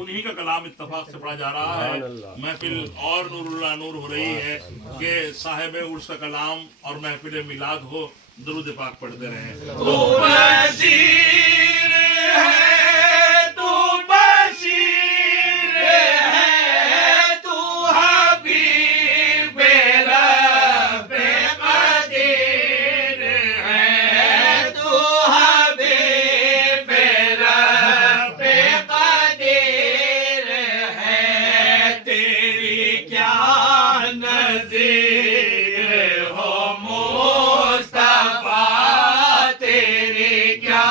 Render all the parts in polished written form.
انہی کا کلام اتفاق سے پڑھا جا رہا ہے. محفل اور نور اللہ نور ہو رہی ہے کہ صاحب عرس کا کلام اور محفل میلاد ہو. درود پاک پڑھتے رہیں. تو بشیر ہے، تو بشیر ہے، تو حبیب رب قدیر ہے، تو حبیب رب قدیر ہے. تیری کیا نظیر ہو مصطفیٰ، تیری کیا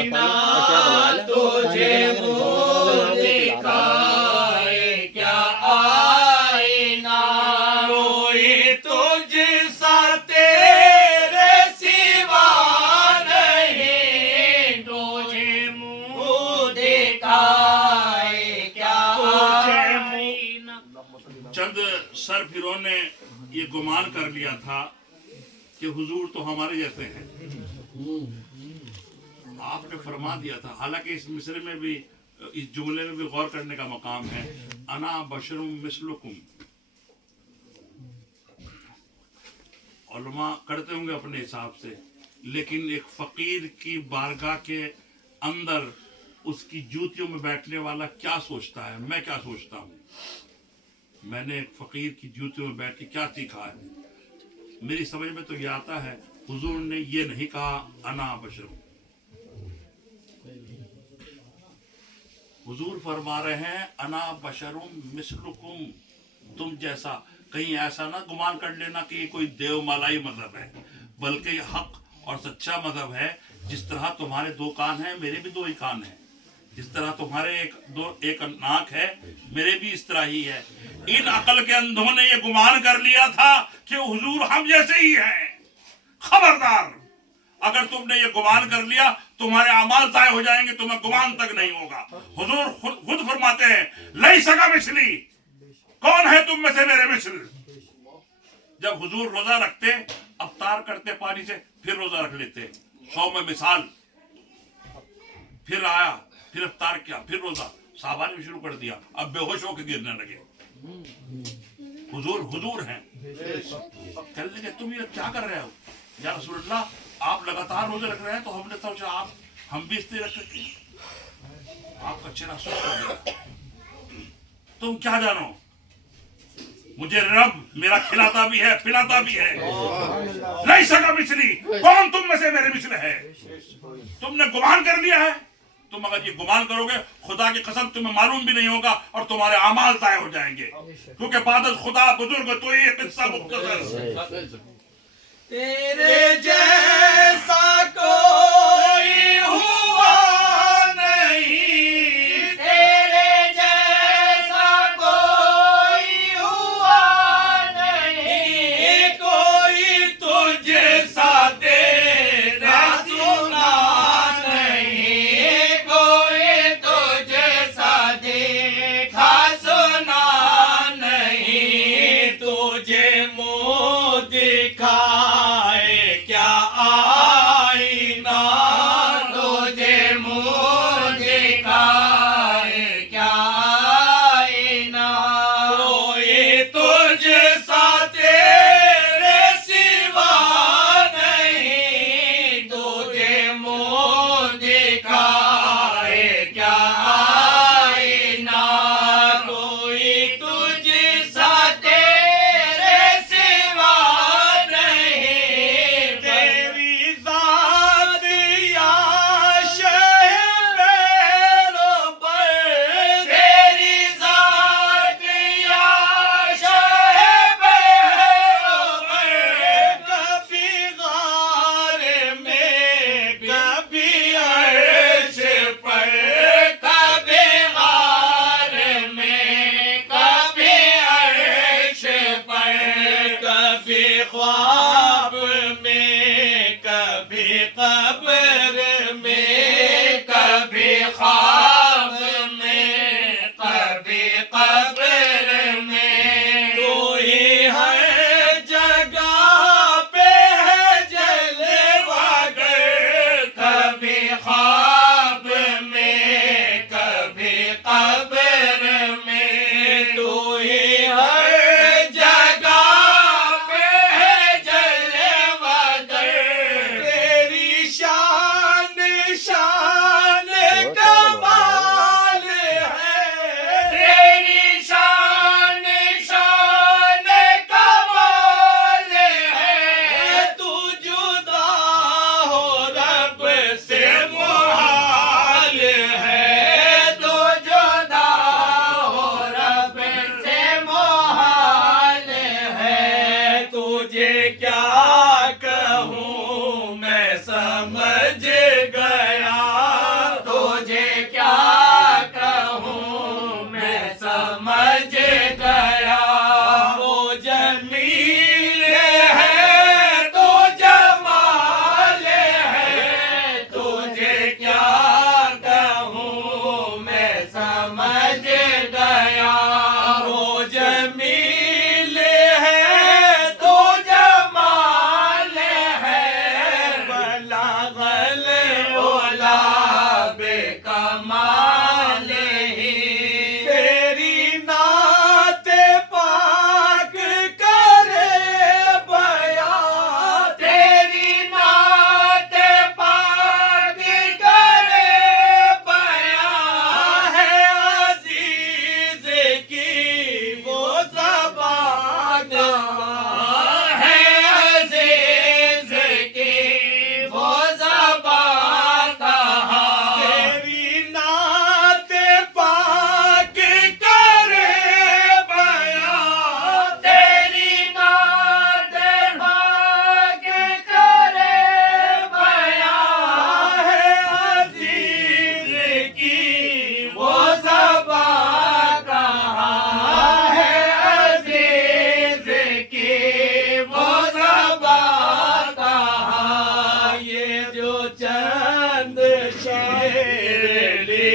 आईना तुझे मुँह दिखाए क्या आईना कोई तुझसा तेरे सिवा नहीं तुझे मुँह दिखाए क्या आईना चंद सरफिरों ने ये गुमान कर लिया था कि हुजूर तो हमारे जैसे हैं। आपने फरमा दिया था, हालांकि इस मिसरे में भी, इस जुमले में भी गौर करने का मकाम है। अना बशरुम मिसलुकुम, उलमा करते होंगे अपने हिसाब से, लेकिन एक फकीर की बारगाह के अंदर उसकी जूतियों में बैठने वाला क्या सोचता है, मैं क्या सोचता हूँ। मैंने एक फकीर की जूतियों में बैठ के क्या सीखा है, मेरी समझ में तो ये आता है, हुजूर ने ये नहीं कहा अना बशरुम, हुजूर फरमा रहे हैं अना बशरुम मिसलुकुम, तुम जैसा। कहीं ऐसा ना गुमान कर लेना कि ये कोई देवमालाई मजहब है, बल्कि ये हक और सच्चा मजहब है। जिस तरह तुम्हारे दो कान हैं, मेरे भी दो ही कान हैं। जिस तरह तुम्हारे एक नाक है, मेरे भी इस तरह ही है। इन अकल के अंधों ने ये गुमान कर लिया था कि हुजूर हम जैसे ही हैं। खबरदार, अगर तुमने ये गुमान कर लिया, तुम्हारे अमाल ज़ाय हो जाएंगे, तुम्हें गुमान तक नहीं होगा। हुजूर खुद फरमाते हैं, लई सका मिसली, कौन है तुम में से मेरे मिसल। जब हुजूर रोजा रखते, अफ्तार करते पानी से, फिर रोजा रख लेते, 100 में मिसाल, फिर आया, फिर अफ्तार किया, फिर रोजा, साहबा ने भी शुरू कर दिया, अब बेहोश होकर गिरने लगे। हुजूर हैं। कहने लगे तुम ये क्या कर रहे हो या रसूलुल्लाह, आप लगातार रोजे रख रहे हैं, तो हमने सोचा आप हम भी इसलिए रख सकते हैं। आपका चेहरा सुस्त हो गया। तुम क्या जानो, मुझे रब मेरा खिलाता भी है, पिलाता भी है। नहीं सका मिसली, कौन तुम में से मेरे मिसल है। तुमने गुमान कर लिया है। तुम अगर ये गुमान करोगे, खुदा की कसम तुम्हें मालूम भी नहीं होगा और तुम्हारे अमाल ज़ाय हो जाएंगे, क्योंकि बाद खुदा बुजुर्ग तो ये किस्सा मुख्तसर। तेरे जैसा कोई हुआ नहीं, तेरे जैसा कोई हुआ नहीं, कोई तुझे सा तेरा सुना नहीं, कोई तुझे सा देखा सुना नहीं, तुझे मुँह दिखा क्या आईना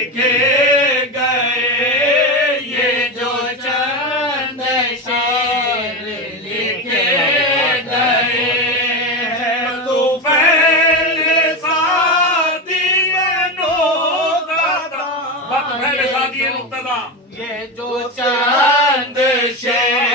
लिखे गए ये जो चंद शेर लिखे गए हैं तो पहले शादी बनो पहले शादी नुक्ता ये जो चंद शेर